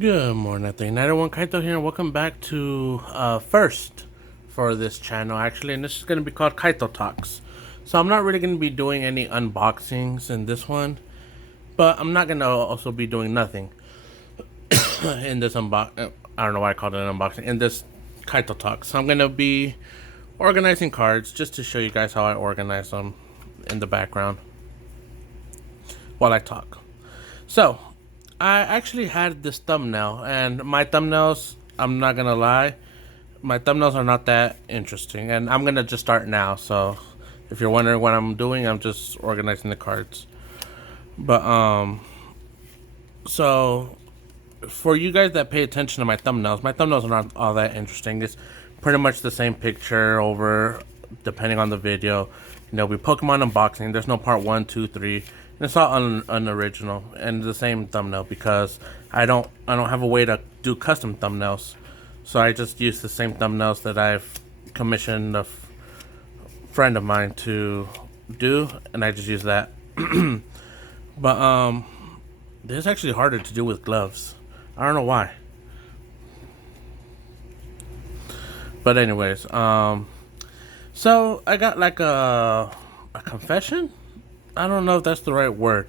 Good morning, everyone. Kaito here, and welcome back to first for this channel, actually, and this is going to be called Kaito Talks. So I'm not really going to be doing any unboxings in this one, but I'm not going to also be doing nothing in this I don't know why I called it an unboxing in this Kaito Talks. So I'm going to be organizing cards just to show you guys how I organize them in the background while I talk. So I actually had this thumbnail, and my thumbnails, I'm not gonna lie, my thumbnails are not that interesting, and I'm gonna just start now. So if you're wondering what I'm doing, I'm just organizing the cards. But so for you guys that pay attention to my thumbnails are not all that interesting. It's pretty much the same picture over, depending on the video. You know, we Pokemon unboxing. There's no part 1, 2, 3. And it's all unoriginal and the same thumbnail because I don't have a way to do custom thumbnails, so I just use the same thumbnails that I've commissioned a friend of mine to do, and I just use that. But this is actually harder to do with gloves. I don't know why. But anyways, so I got like a confession. I don't know if that's the right word.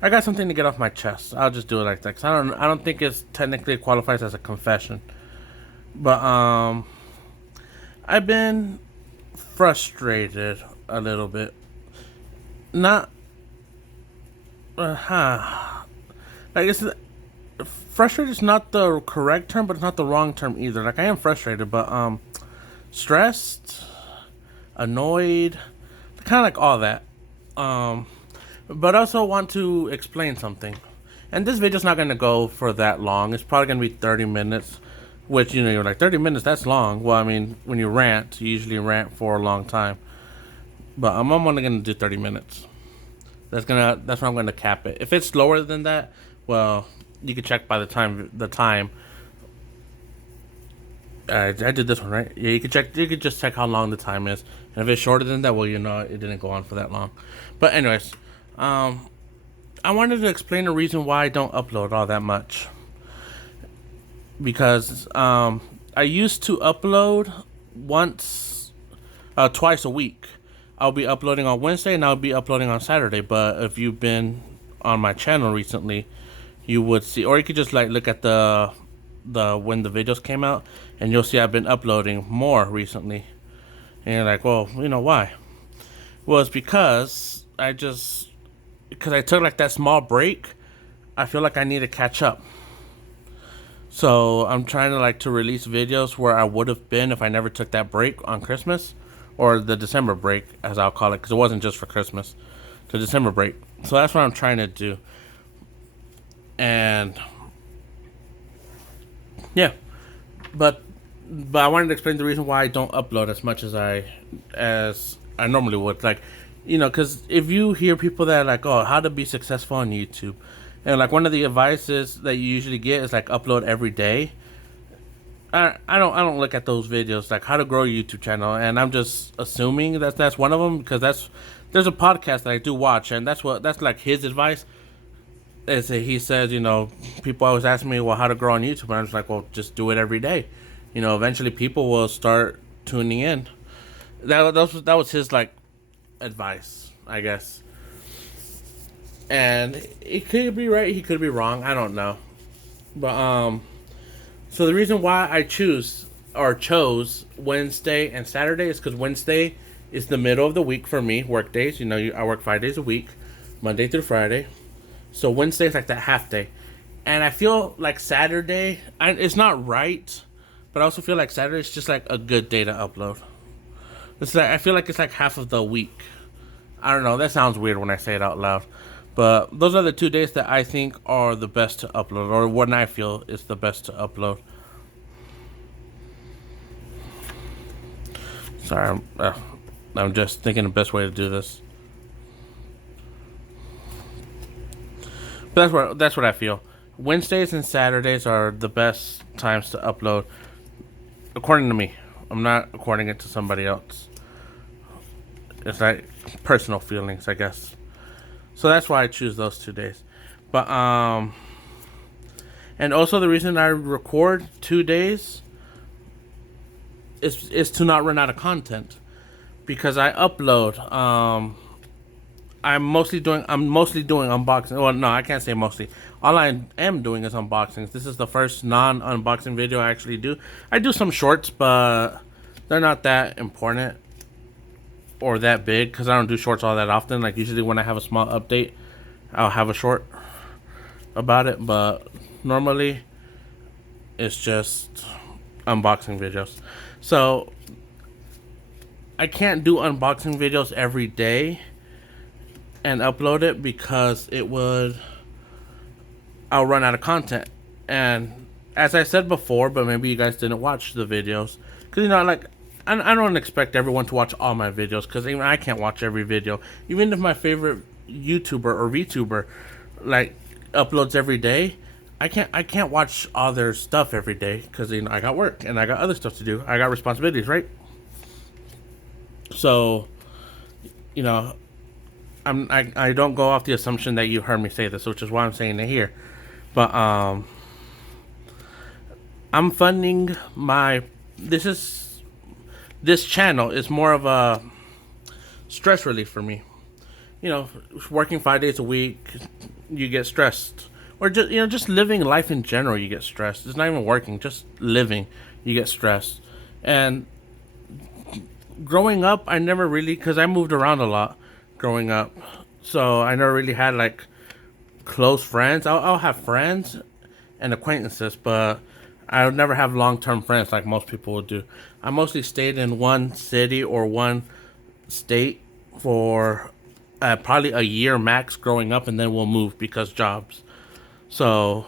I got something to get off my chest. I'll just do it like that. 'Cause I don't think it's technically qualifies as a confession. But I've been frustrated a little bit. Not like it's frustrated is not the correct term, but it's not the wrong term either. Like I am frustrated, but stressed, annoyed, kind of like all that. Um but I also want to explain something. And this video's not going to go for that long. It's probably going to be 30 minutes, which, you know, you're like, 30 minutes, that's long. Well, I mean, when you rant, you usually rant for a long time. But I'm only going to do 30 minutes. That's what I'm going to cap it. If it's slower than that, well, you can check by the time. I did this one, right? Yeah, you could just check how long the time is. And if it's shorter than that, well, you know, it didn't go on for that long. But anyways, I wanted to explain the reason why I don't upload all that much. Because I used to upload twice a week. I'll be uploading on Wednesday and I'll be uploading on Saturday. But if you've been on my channel recently, you would see, or you could just like look at the when the videos came out, and you'll see I've been uploading more recently. And you're like, well, you know why? Well, it's because I took like that small break. I feel like I need to catch up. So I'm trying to like to release videos where I would have been if I never took that break on Christmas, or the December break, as I'll call it, because it wasn't just for Christmas, the December break. So that's what I'm trying to do. And yeah, but I wanted to explain the reason why I don't upload as much as I normally would. Like, you know, because if you hear people that are like, oh, how to be successful on YouTube, and like one of the advices that you usually get is like upload every day. I don't look at those videos like how to grow a YouTube channel, and I'm just assuming that that's one of them because there's a podcast that I do watch, and that's like his advice. He says, you know, people always ask me, well, how to grow on YouTube, and I'm just like, well, just do it every day. You know, eventually people will start tuning in. That was his like advice, I guess. And he could be right, he could be wrong. I don't know. But so the reason why I chose Wednesday and Saturday is because Wednesday is the middle of the week for me, work days. You know, I work 5 days a week, Monday through Friday. So Wednesday is like that half day, and I feel like Saturday. It's not right, but I also feel like Saturday is just like a good day to upload. It's like I feel like it's like half of the week. I don't know. That sounds weird when I say it out loud, but those are the 2 days that I think are the best to upload, or when I feel is the best to upload. Sorry, I'm just thinking the best way to do this. But that's what I feel. Wednesdays and Saturdays are the best times to upload, according to me. I'm not according it to somebody else. It's like personal feelings, I guess. So that's why I choose those 2 days. But And also the reason I record 2 days is to not run out of content, because I upload. I'm mostly doing unboxing. Well, no, I can't say mostly. All I am doing is unboxings. This is the first non-unboxing video I actually do. I do some shorts, but they're not that important or that big because I don't do shorts all that often. Like usually when I have a small update, I'll have a short about it, but normally it's just unboxing videos. So I can't do unboxing videos every day and upload it because I'll run out of content. And as I said before, but maybe you guys didn't watch the videos, because like I don't expect everyone to watch all my videos, because even I can't watch every video. Even if my favorite YouTuber or VTuber like uploads every day, I can't watch all their stuff every day, because I got work and I got other stuff to do. I got responsibilities, right? So I don't go off the assumption that you heard me say this, which is why I'm saying it here. But I'm funding this channel is more of a stress relief for me. Working 5 days a week, you get stressed, or just living life in general, you get stressed. It's not even working, just living, you get stressed. And growing up, I never really, because I moved around a lot growing up, so I never really had like close friends. I'll have friends and acquaintances, but I would never have long-term friends like most people would do. I mostly stayed in one city or one state for probably a year max growing up, and then we'll move because jobs. So,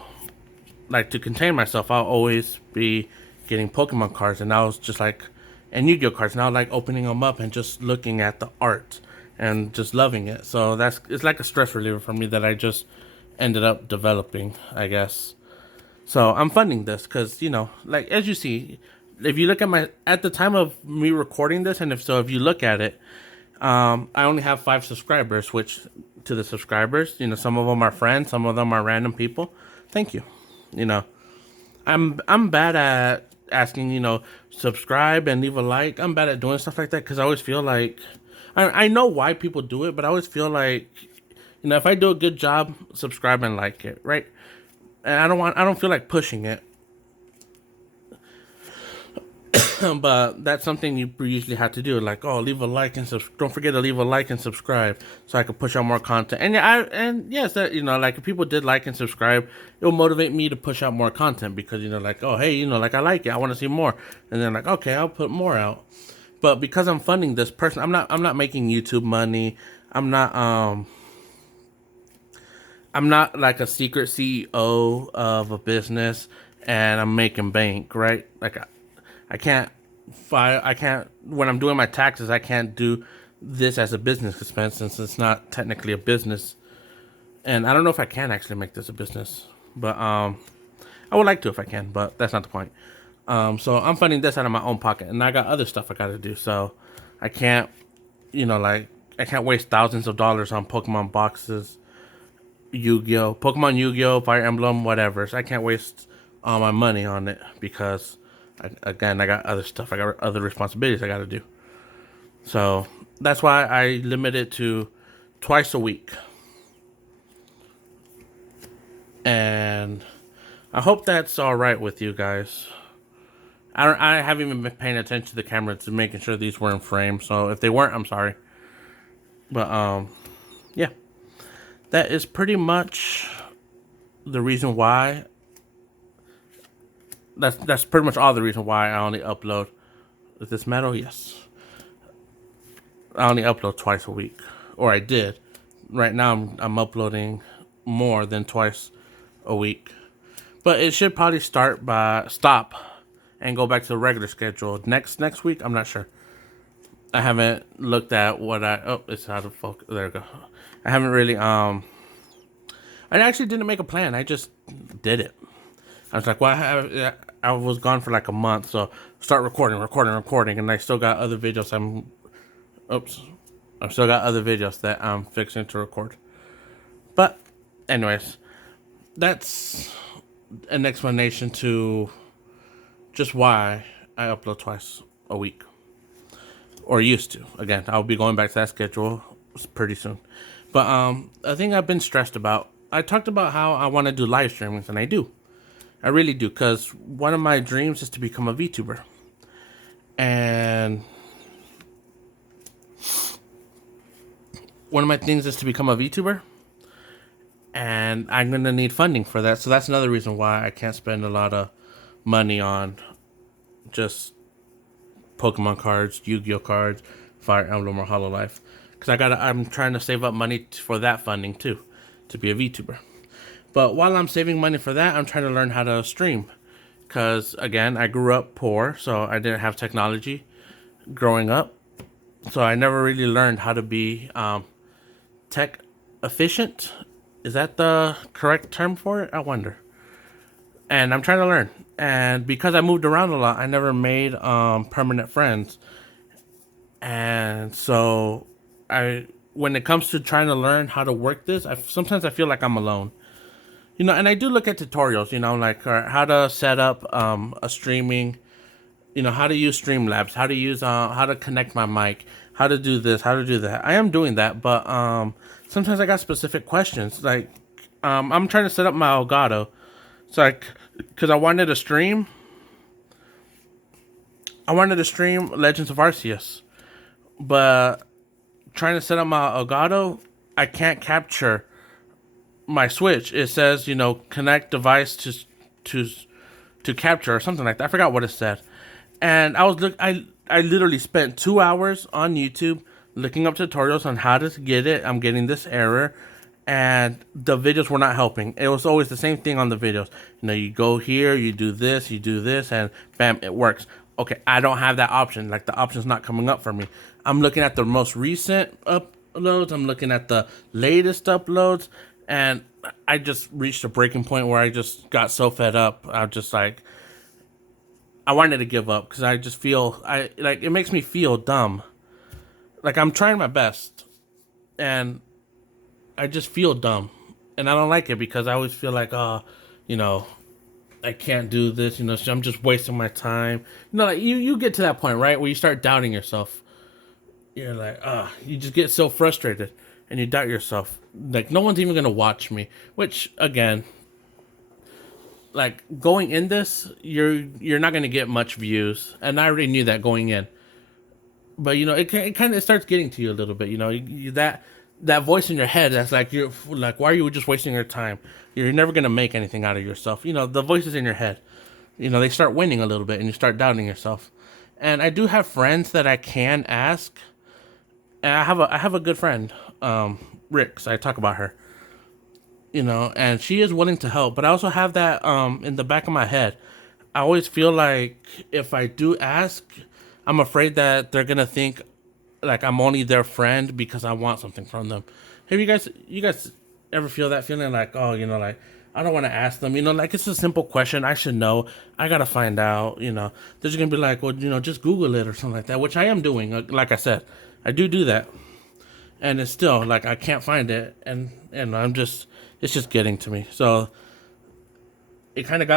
like, to contain myself, I'll always be getting Pokemon cards, and I was just like, and Yu-Gi-Oh cards, and I was like opening them up and just looking at the art and just loving it. So it's like a stress reliever for me that I just ended up developing, I guess. So I'm funding this because, like, as you see, if you look at the time of me recording this, and if you look at it, I only have 5 subscribers, which to the subscribers, some of them are friends, some of them are random people. Thank you. I'm bad at asking, subscribe and leave a like. I'm bad at doing stuff like that because I always feel like, I know why people do it, but I always feel like, if I do a good job, subscribe and like it, right? And I don't feel like pushing it. But that's something you usually have to do. Like, oh, leave a like and don't forget to leave a like and subscribe, so I can push out more content. And yes, that like if people did like and subscribe, it will motivate me to push out more content, because like, oh hey, like I like it, I want to see more, and then like, okay, I'll put more out. But because I'm funding this person, I'm not making YouTube money. I'm not like a secret CEO of a business and I'm making bank, right? Like I can't when I'm doing my taxes, I can't do this as a business expense since it's not technically a business. And I don't know if I can actually make this a business, but I would like to if I can, but that's not the point. So I'm funding this out of my own pocket, and I got other stuff I got to do. So I can't, I can't waste thousands of dollars on Pokemon boxes, Pokemon Yu-Gi-Oh, Fire Emblem, whatever. So I can't waste all my money on it because, I got other stuff. I got other responsibilities I got to do. So that's why I limit it to twice a week. And I hope that's all right with you guys. I haven't even been paying attention to the camera to making sure these were in frame. So if they weren't, I'm sorry. But yeah, that is pretty much the reason why. That's pretty much all the reason why I only upload. Is this metal? Yes. I only upload twice a week, or I did. Right now I'm uploading more than twice a week, but it should probably stop and go back to the regular schedule next week. I'm not sure. I haven't looked at what it's out of focus. There we go. I haven't really I actually didn't make a plan. I just did it. I was like, well, I was gone for like a month, so start recording, and I still got other videos. I've still got other videos that I'm fixing to record. But anyways, that's an explanation to just why I upload twice a week. Or used to. Again, I'll be going back to that schedule pretty soon. But a thing I've been stressed about, I talked about how I want to do live streamings, and I do. I really do, because one of my dreams is to become a VTuber. And one of my things is to become a VTuber. And I'm going to need funding for that. So that's another reason why I can't spend a lot of money on just Pokemon cards, Yu-Gi-Oh cards, Fire Emblem, or Hololive. Because I'm trying to save up money for that funding too, to be a VTuber. But while I'm saving money for that, I'm trying to learn how to stream. Because, again, I grew up poor, so I didn't have technology growing up. So I never really learned how to be tech efficient. Is that the correct term for it? I wonder. And I'm trying to learn. And because I moved around a lot, I never made permanent friends. And so when it comes to trying to learn how to work this, sometimes I feel like I'm alone. And I do look at tutorials, like how to set up a streaming, how to use Streamlabs, how to use, how to connect my mic, how to do this, how to do that. I am doing that, but sometimes I got specific questions. Like, I'm trying to set up my Elgato. So, because I wanted to stream Legends of Arceus, but trying to set up my Elgato, I can't capture my Switch. It says, connect device to capture or something like that. I forgot what it said. And I literally spent 2 hours on YouTube looking up tutorials on how to get it. I'm getting this error, and the videos were not helping. It was always the same thing on the videos. You go here, you do this, and bam, it works. Okay, I don't have that option. Like, the option's not coming up for me. I'm looking at the most recent uploads. I'm looking at the latest uploads. And I just reached a breaking point where I just got so fed up. I was just like, I wanted to give up, because I just feel, it makes me feel dumb. Like, I'm trying my best, and I just feel dumb. And I don't like it, because I always feel like, I can't do this, so I'm just wasting my time. You get to that point, right, where you start doubting yourself. You're like, you just get so frustrated, and you doubt yourself. Like, no one's even going to watch me. Which, again, like, going in this, you're not going to get much views. And I already knew that going in. But, it kind of starts getting to you a little bit. That voice in your head that's like, you're like, why are you just wasting your time? You're never going to make anything out of yourself. The voices in your head, they start winning a little bit, and you start doubting yourself. And I do have friends that I can ask. And I have a good friend, Rick. So I talk about her, and she is willing to help. But I also have that in the back of my head. I always feel like if I do ask, I'm afraid that they're gonna think like I'm only their friend because I want something from them. Have you guys ever feel that feeling like, oh, like, I don't want to ask them, like, it's a simple question. I should know. I gotta find out. They're just gonna be like, well, just Google it or something like that, which I am doing. Like I said, I do that, and it's still like I can't find it, and it's just getting to me. So it kind of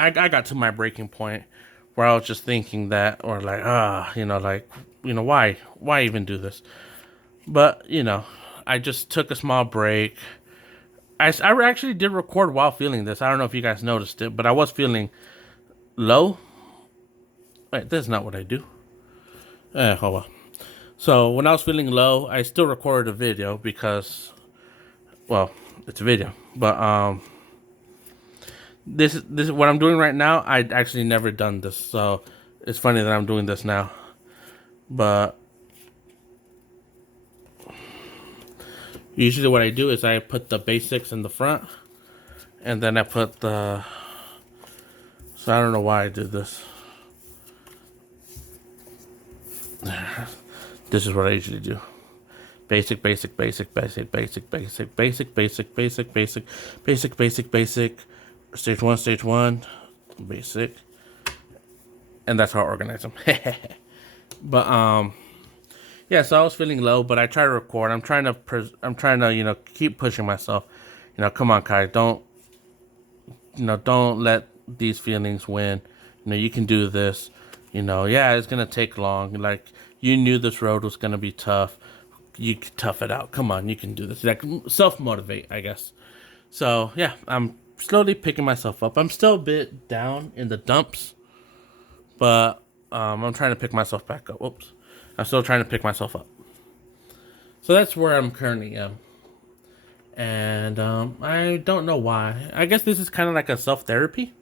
I got to my breaking point where I was just thinking that, or like, why even do this? But I just took a small break. I actually did record while feeling this. I don't know if you guys noticed it, but I was feeling low. Wait, that's not what I do. Hold on. So when I was feeling low, I still recorded a video because, well, it's a video. But this is what I'm doing right now. I'd actually never done this, so it's funny that I'm doing this now. But usually what I do is I put the basics in the front, and then I put the... So I don't know why I did this. This is what I usually do. Basic. Stage one, basic. And that's how I organize them. But, yeah, so I was feeling low, but I try to record. I'm trying to, keep pushing myself. Come on, Kai, don't don't let these feelings win. You can do this. Yeah, it's gonna take long. Like, you knew this road was gonna be tough. You can tough it out. Come on, you can do this. Like, self motivate, I guess. So yeah, I'm slowly picking myself up. I'm still a bit down in the dumps, but I'm trying to pick myself back up. Whoops, I'm still trying to pick myself up. So that's where I'm currently am. And I don't know why. I guess this is kind of like a self therapy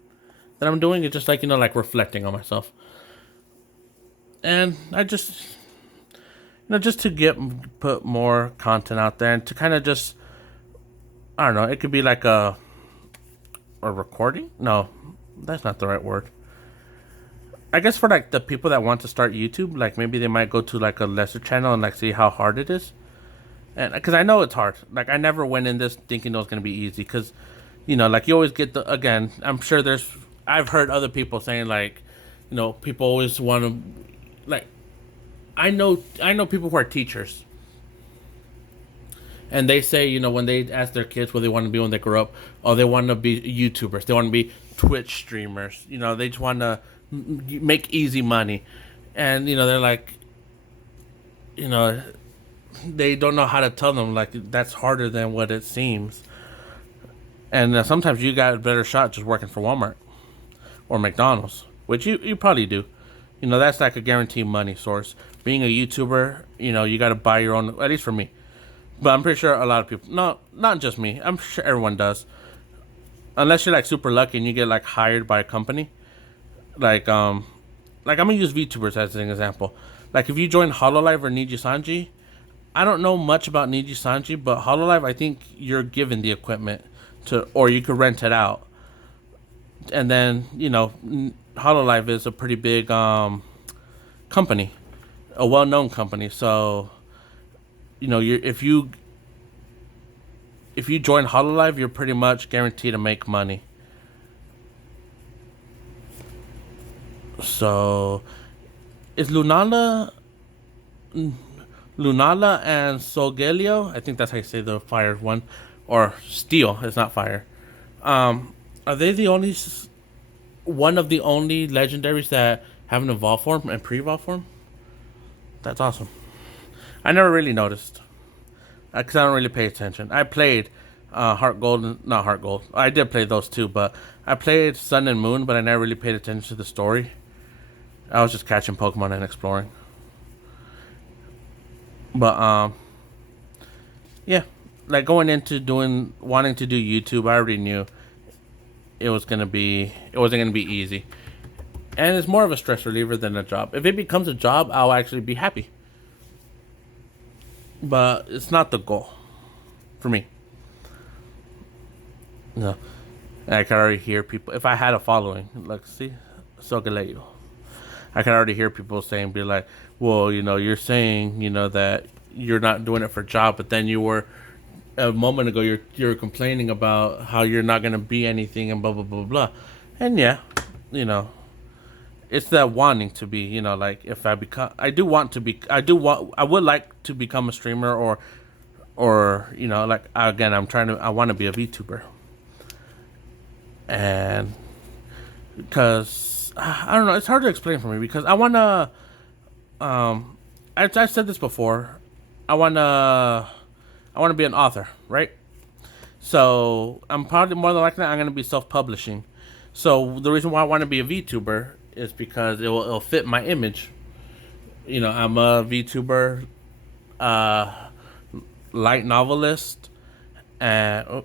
that I'm doing. It's just like, like reflecting on myself. And I just, just to put more content out there and to kind of just, I don't know, it could be like a recording? No, that's not the right word. I guess for like the people that want to start YouTube, like maybe they might go to like a lesser channel and like see how hard it is. And because I know it's hard. Like, I never went in this thinking it was going to be easy. Because, like, you always get again, I'm sure I've heard other people saying, like, people always want to, like, I know people who are teachers. And they say, when they ask their kids what they want to be when they grow up, oh, they want to be YouTubers. They want to be Twitch streamers. They just want to make easy money. And, they're like, they don't know how to tell them, like, that's harder than what it seems. And sometimes you got a better shot just working for Walmart or McDonald's, which you probably do. That's like a guaranteed money source. Being a YouTuber, you got to buy your own, at least for me. But I'm pretty sure a lot of people, no, not just me, I'm sure everyone does. Unless you're like super lucky and you get like hired by a company. Like I'm gonna use VTubers as an example. Like, if you join Hololive or Nijisanji, I don't know much about Nijisanji, but Hololive, I think you're given the equipment or you could rent it out. And then, Hololive is a pretty big company, a well-known company. So, if you join Hololive, you're pretty much guaranteed to make money. So, is Lunala and Solgelio, I think that's how you say the fire one, or steel, it's not fire. Are they one of the only legendaries that have an evolve form and pre-evolve form? That's awesome. I never really noticed, because I don't really pay attention. I played Heart Gold, not Heart Gold. I did play those too, but I played Sun and Moon, but I never really paid attention to the story. I was just catching Pokemon and exploring. But yeah, like going into wanting to do YouTube, I already knew it wasn't gonna be easy, and it's more of a stress reliever than a job. If it becomes a job, I'll actually be happy, but it's not the goal for me. No, I can already hear people. If I had a following, like, see, Sogaleo, I can already hear people saying, be like, well, you're saying, that you're not doing it for a job, but then you were, a moment ago, you're complaining about how you're not going to be anything and blah, blah, blah, blah. And yeah, it's that wanting to be, like, if I would like to become a streamer or, like, again, I want to be a VTuber. And because, I don't know, it's hard to explain for me because I want to, I said this before, I want to be an author, right? So I'm probably more than likely I'm going to be self-publishing. So the reason why I want to be a VTuber is because it'll fit my image. I'm a VTuber, light novelist, and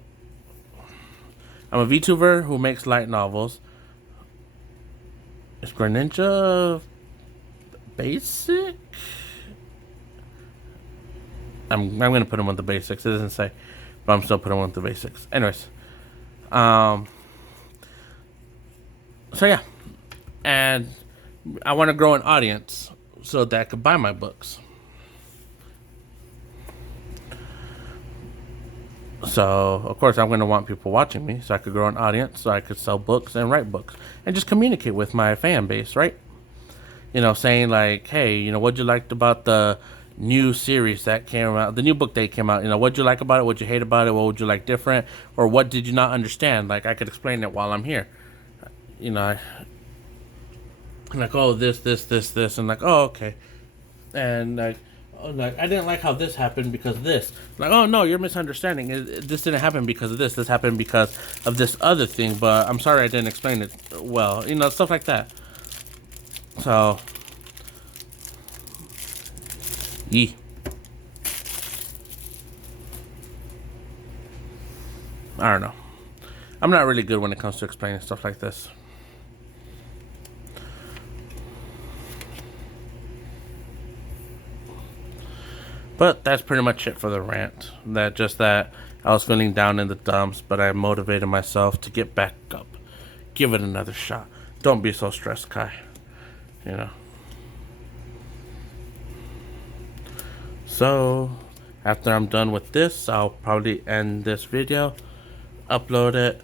I'm a VTuber who makes light novels. Is Greninja basic? I'm gonna put him with the basics. It doesn't say, but I'm still putting him with the basics. Anyways, so yeah, and I want to grow an audience so that I could buy my books. So of course I'm gonna want people watching me so I could grow an audience, so I could sell books and write books and just communicate with my fan base, right? Saying like, hey, what'd you like about the new series that came out, the new book that came out. You know, what'd you like about it? What'd you hate about it? What would you like different? Or what did you not understand? Like, I could explain it while I'm here. You know, like, oh, this, and like, oh, okay. And like, oh, like, I didn't like how this happened because of this. Like, oh no, you're misunderstanding. This didn't happen because of this. This happened because of this other thing. But I'm sorry I didn't explain it well. You know, stuff like that. So, yeah. I don't know. I'm not really good when it comes to explaining stuff like this. But that's pretty much it for the rant. That I was feeling down in the dumps, but I motivated myself to get back up. Give it another shot. Don't be so stressed, Kai. You know. So, after I'm done with this, I'll probably end this video, upload it,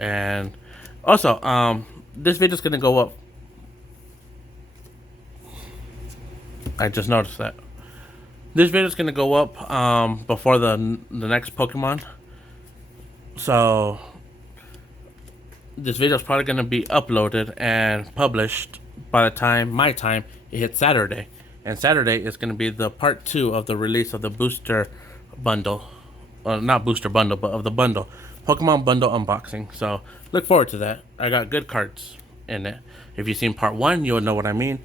and also, this video's gonna go up. I just noticed that. This video is gonna go up before the next Pokemon, so this video is probably gonna be uploaded and published by the time it hits Saturday, and Saturday is gonna be the part 2 of the release of the booster bundle, not booster bundle, but of the bundle, Pokemon bundle unboxing. So look forward to that. I got good cards in it. If you've seen part 1, you'll know what I mean.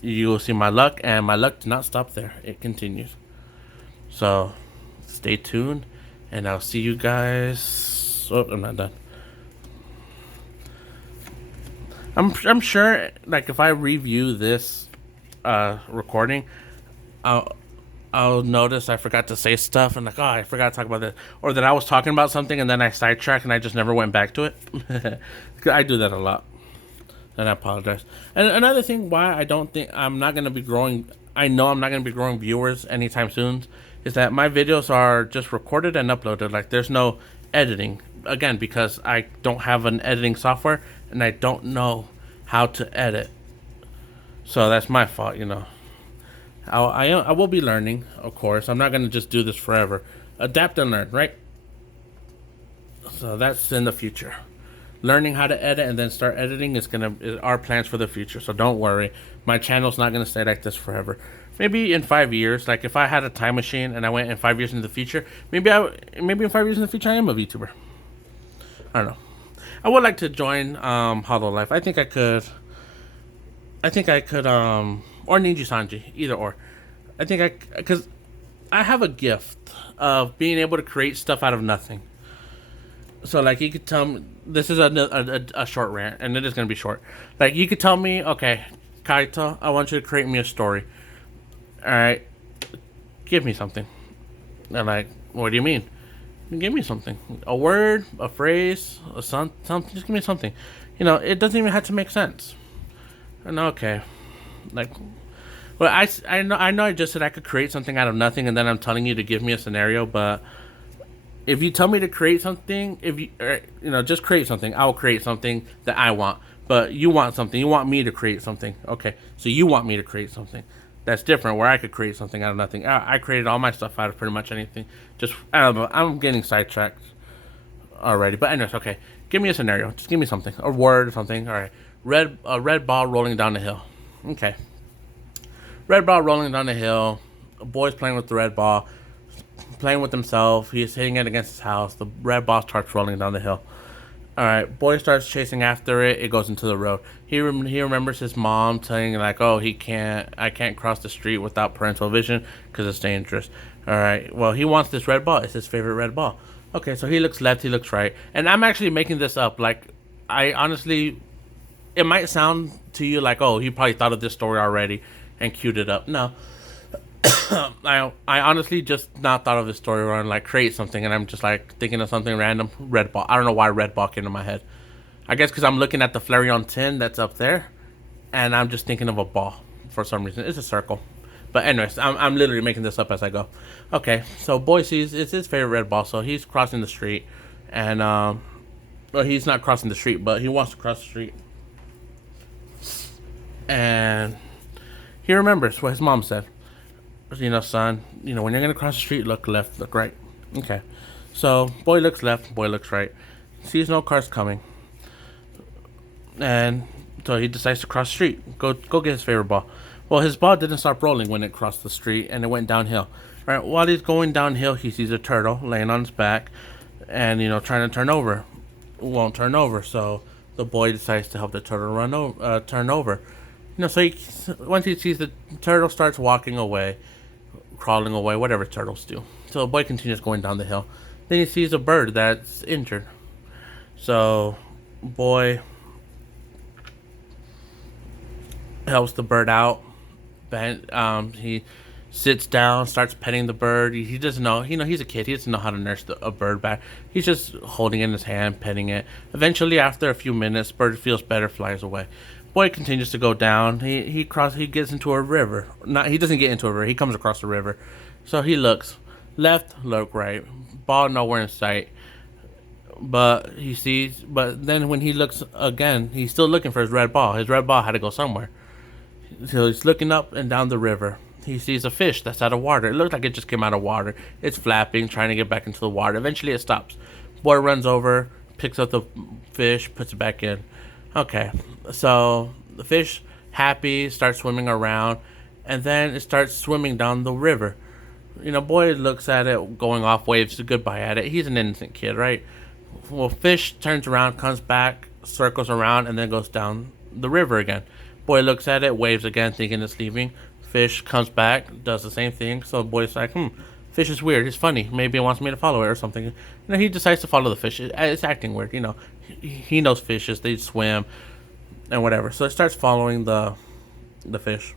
You will see my luck, and my luck does not stop there. It continues. So, stay tuned, and I'll see you guys. Oh, I'm not done. I'm sure, like, if I review this recording, I'll notice I forgot to say stuff, and like, oh, I forgot to talk about this, or that I was talking about something and then I sidetracked and I just never went back to it. I do that a lot. And I apologize. And another thing why I don't think I'm not going to be growing, I know I'm not going to be growing viewers anytime soon, is that my videos are just recorded and uploaded. Like, there's no editing. Again, because I don't have an editing software and I don't know how to edit. So that's my fault, you know. I will be learning, of course. I'm not going to just do this forever. Adapt and learn, right? So that's in the future. Learning how to edit and then start editing is our plans for the future. So don't worry, my channel's not gonna stay like this forever. Maybe in 5 years, like if I had a time machine and I went in 5 years into the future, maybe in 5 years in the future I am a VTuber. I don't know. I would like to join Hololive. I think I could, or Ninja Sanji, either or. Because I have a gift of being able to create stuff out of nothing. So, like, you could tell me, this is a short rant, and it is going to be short. Like, you could tell me, okay, Kaito, I want you to create me a story. Alright, give me something. And like, what do you mean? Give me something. A word, a phrase, something, just give me something. You know, it doesn't even have to make sense. And okay. Like, well, I know I just said I could create something out of nothing, and then I'm telling you to give me a scenario, but if you tell me to create something, just create something. I'll create something that I want. But you want something. You want me to create something. Okay, so you want me to create something. That's different, where I could create something out of nothing. I created all my stuff out of pretty much anything. Just, I don't know. I'm getting sidetracked already. But anyways, okay. Give me a scenario. Just give me something. A word or something. All right. A red ball rolling down the hill. Okay. Red ball rolling down the hill. A boy's playing with the red ball. Playing with himself. He's hitting it against his house. The red ball starts rolling down the hill. Alright, boy starts chasing after it. It goes into the road. He remembers his mom telling him, like, oh, I can't cross the street without parental vision because it's dangerous. Alright, well, he wants this red ball. It's his favorite red ball. Okay, so he looks left, he looks right. And I'm actually making this up. Like, I honestly, it might sound to you like, oh, he probably thought of this story already and queued it up. No. I honestly just not thought of this story or like create something, and I'm just like thinking of something random. Red ball. I don't know why red ball came to my head. I guess because I'm looking at the Flareon tin that's up there, and I'm just thinking of a ball for some reason. It's a circle. But anyways, I'm literally making this up as I go. Okay, so boy sees it's his favorite red ball, so he's crossing the street, and well, he's not crossing the street, but he wants to cross the street, and he remembers what his mom said. son, when you're gonna cross the street, look left, look right. Okay. So boy looks left, boy looks right. Sees no cars coming, and so he decides to cross the street. Go get his favorite ball. Well, his ball didn't stop rolling when it crossed the street, and it went downhill. Right while he's going downhill, he sees a turtle laying on his back, and trying to turn over, won't turn over. So the boy decides to help the turtle turn over. So once he sees the turtle, starts walking away, crawling away, whatever turtles do. So the boy continues going down the hill. Then he sees a bird that's injured. So boy helps the bird out. He sits down, starts petting the bird. He doesn't know, he's a kid. He doesn't know how to nurse a bird back. He's just holding it in his hand, petting it. Eventually, after a few minutes, bird feels better, flies away. Boy continues to go down. He gets into a river. He doesn't get into a river. He comes across a river. So he looks left, look right. Ball nowhere in sight. But then when he looks again, he's still looking for his red ball. His red ball had to go somewhere. So he's looking up and down the river. He sees a fish that's out of water. It looks like it just came out of water. It's flapping, trying to get back into the water. Eventually it stops. Boy runs over, picks up the fish, puts it back in. Okay, so the fish, happy, starts swimming around, and then it starts swimming down the river. Boy looks at it, going off, waves goodbye at it. He's an innocent kid, right? Well, fish turns around, comes back, circles around, and then goes down the river again. Boy looks at it, waves again, thinking it's leaving. Fish comes back, does the same thing. So the boy's like, fish is weird. It's funny. Maybe it wants me to follow it or something. He decides to follow the fish. It's acting weird. He knows fishes. They swim and whatever. So it starts following the fish.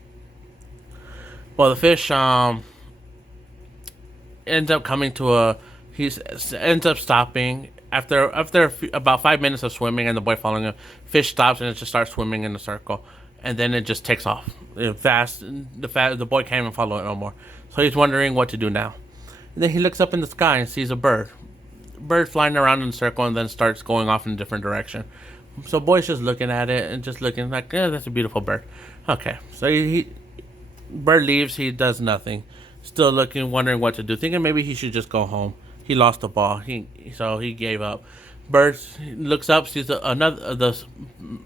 Well, the fish ends up coming to ends up stopping after about 5 minutes of swimming and the boy following him. Fish stops and it just starts swimming in a circle, and then it just takes off fast. The boy can't even follow it no more. So he's wondering what to do now. And then he looks up in the sky and sees a bird flying around in a circle, and then starts going off in a different direction. So boy's just looking at it and just looking like, yeah, that's a beautiful bird. Okay, so bird leaves. He does nothing. Still looking, wondering what to do, thinking maybe he should just go home. He lost the ball. So he gave up. Bird looks up, sees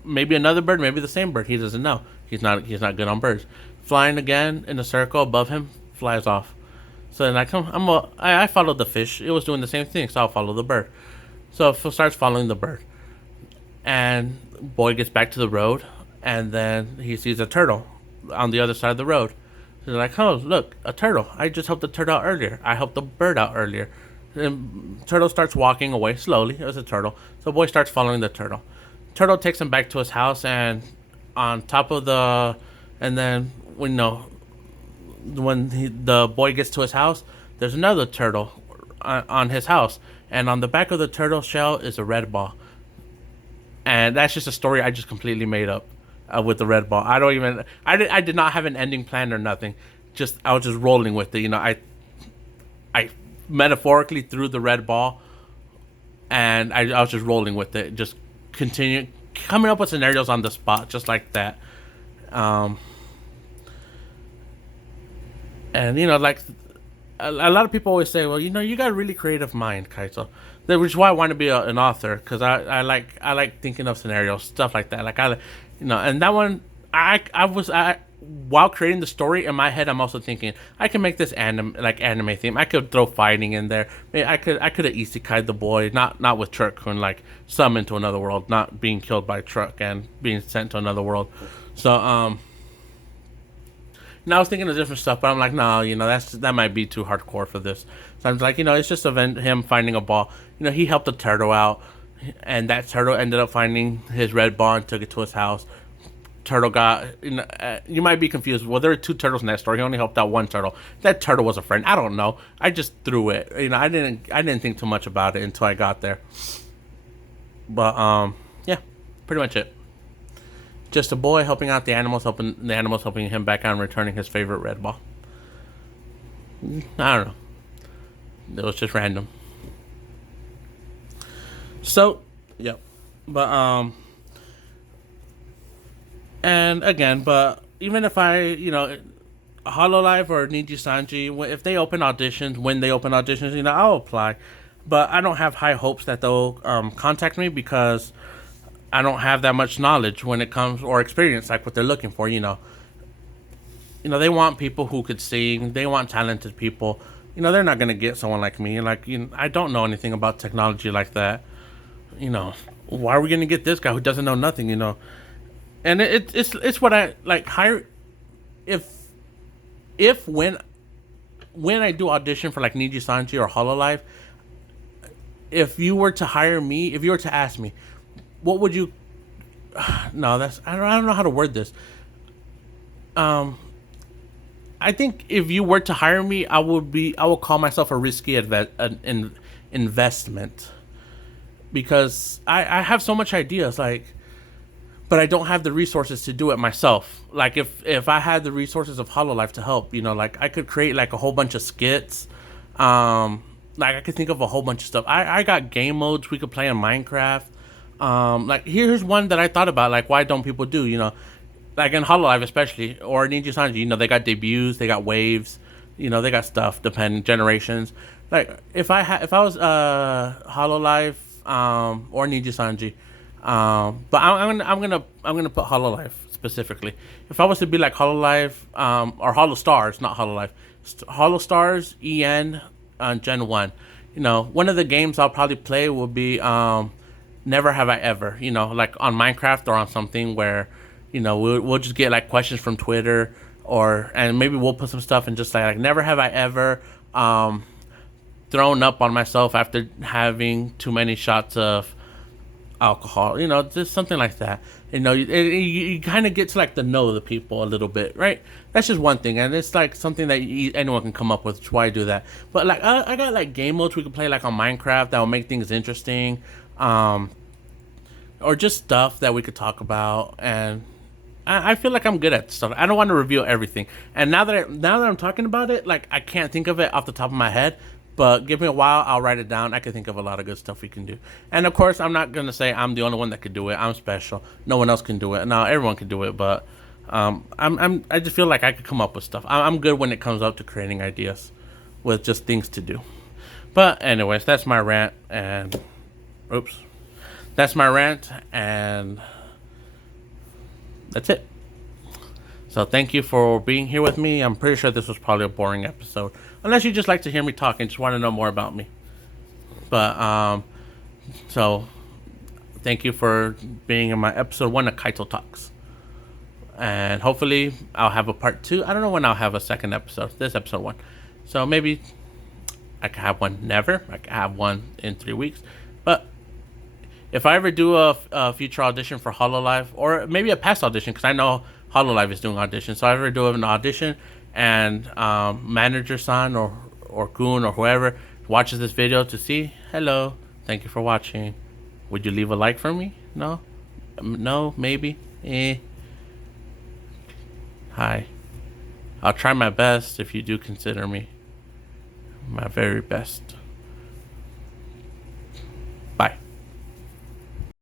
maybe another bird, maybe the same bird. He doesn't know. He's not good on birds. Flying again in a circle above him, flies off. So then I followed the fish. It was doing the same thing, so I'll follow the bird. So starts following the bird, and boy gets back to the road, and then he sees a turtle on the other side of the road. He's like, oh, look, a turtle. I just helped the turtle out earlier. I helped the bird out earlier. And turtle starts walking away slowly. It was a turtle. So boy starts following the turtle. Turtle takes him back to his house, and on top of and then when the boy gets to his house, there's another turtle on his house, and on the back of the turtle shell is a red ball. And that's just a story I just completely made up with the red ball. I did not have an ending plan or nothing. I was just rolling with it. I metaphorically threw the red ball, and I was just rolling with it, just continue coming up with scenarios on the spot, just like that. And like a lot of people always say, well, you got a really creative mind, Kaito. Which is why I want to be an author, because I like thinking of scenarios, stuff like that. Like and that one, while creating the story in my head, I'm also thinking I can make this anime theme. I could throw fighting in there. I could have isekai'd the boy, not with Truck-kun, like summoned to another world, not being killed by Truck and being sent to another world. So now I was thinking of different stuff, but I'm like, no, that might be too hardcore for this. So I'm like, it's just him finding a ball. He helped the turtle out, and that turtle ended up finding his red ball and took it to his house. Turtle got, you might be confused. Well, there were two turtles in that story. He only helped out one turtle. That turtle was a friend. I don't know. I just threw it. I didn't think too much about it until I got there. But yeah, pretty much it. Just a boy helping out the animals, helping him back out and returning his favorite red ball. I don't know. It was just random. So, yep. But and again, but even if I, Hololive or Niji Sanji, if they open auditions, when they open auditions, I'll apply. But I don't have high hopes that they'll contact me because I don't have that much knowledge when it comes or experience like what they're looking for. They want people who could sing. They want talented people. They're not gonna get someone like me. Like, I don't know anything about technology like that. Why are we gonna get this guy who doesn't know nothing? And it's what I like hire. If when I do audition for like Niji Sanji or Hololive, if you were to hire me, if you were to ask me, what would you? No, I don't know how to word this. I think if you were to hire me, I will call myself a risky investment because I have so much ideas but I don't have the resources to do it myself. Like if I had the resources of Hololive to help, like I could create like a whole bunch of skits. Like I could think of a whole bunch of stuff. I got game modes we could play in Minecraft. Like here's one that I thought about. Like why don't people do? Like in Hololive especially or Ninja Sanji. They got debuts, they got waves. They got stuff depending generations. Like if I was Hololive or Ninja Sanji. But I'm gonna put Hololive specifically. If I was to be like Hololive or Holo Stars, not Hololive, Holo Stars EN Gen 1. One of the games I'll probably play will be Never Have I Ever. Like on Minecraft or on something where we'll just get like questions from Twitter and maybe we'll put some stuff and just like Never Have I Ever thrown up on myself after having too many shots of alcohol, just something like that. You kind of get to like the know the people a little bit, right? That's just one thing, and it's like something that anyone can come up with. That's why I do that. But like I got like game modes we could play like on Minecraft that will make things interesting, or just stuff that we could talk about. And I feel like I'm good at stuff. I don't want to reveal everything. And now that I'm talking about it, like I can't think of it off the top of my head. But give me a while, I'll write it down. I can think of a lot of good stuff we can do. And of course, I'm not gonna say I'm the only one that could do it. I'm special. No one else can do it. Now everyone can do it, but I just feel like I could come up with stuff. I'm good when it comes up to creating ideas with just things to do. But anyways, that's my rant and that's my rant and that's it. So thank you for being here with me. I'm pretty sure this was probably a boring episode. Unless you just like to hear me talk and just want to know more about me. But, so, thank you for being in my episode 1 of Kaito Talks. And hopefully, I'll have a part 2. I don't know when I'll have a second episode. This episode 1. So, maybe I could have one never. I could have one in 3 weeks. But, if I ever do a future audition for Hololive, or maybe a past audition, because I know Hololive is doing auditions. So, if I ever do an audition, and manager-san or Goon or whoever watches this video to see, hello, thank you for watching. Would you leave a like for me? No? No? Maybe? Hi. I'll try my best if you do consider me. My very best.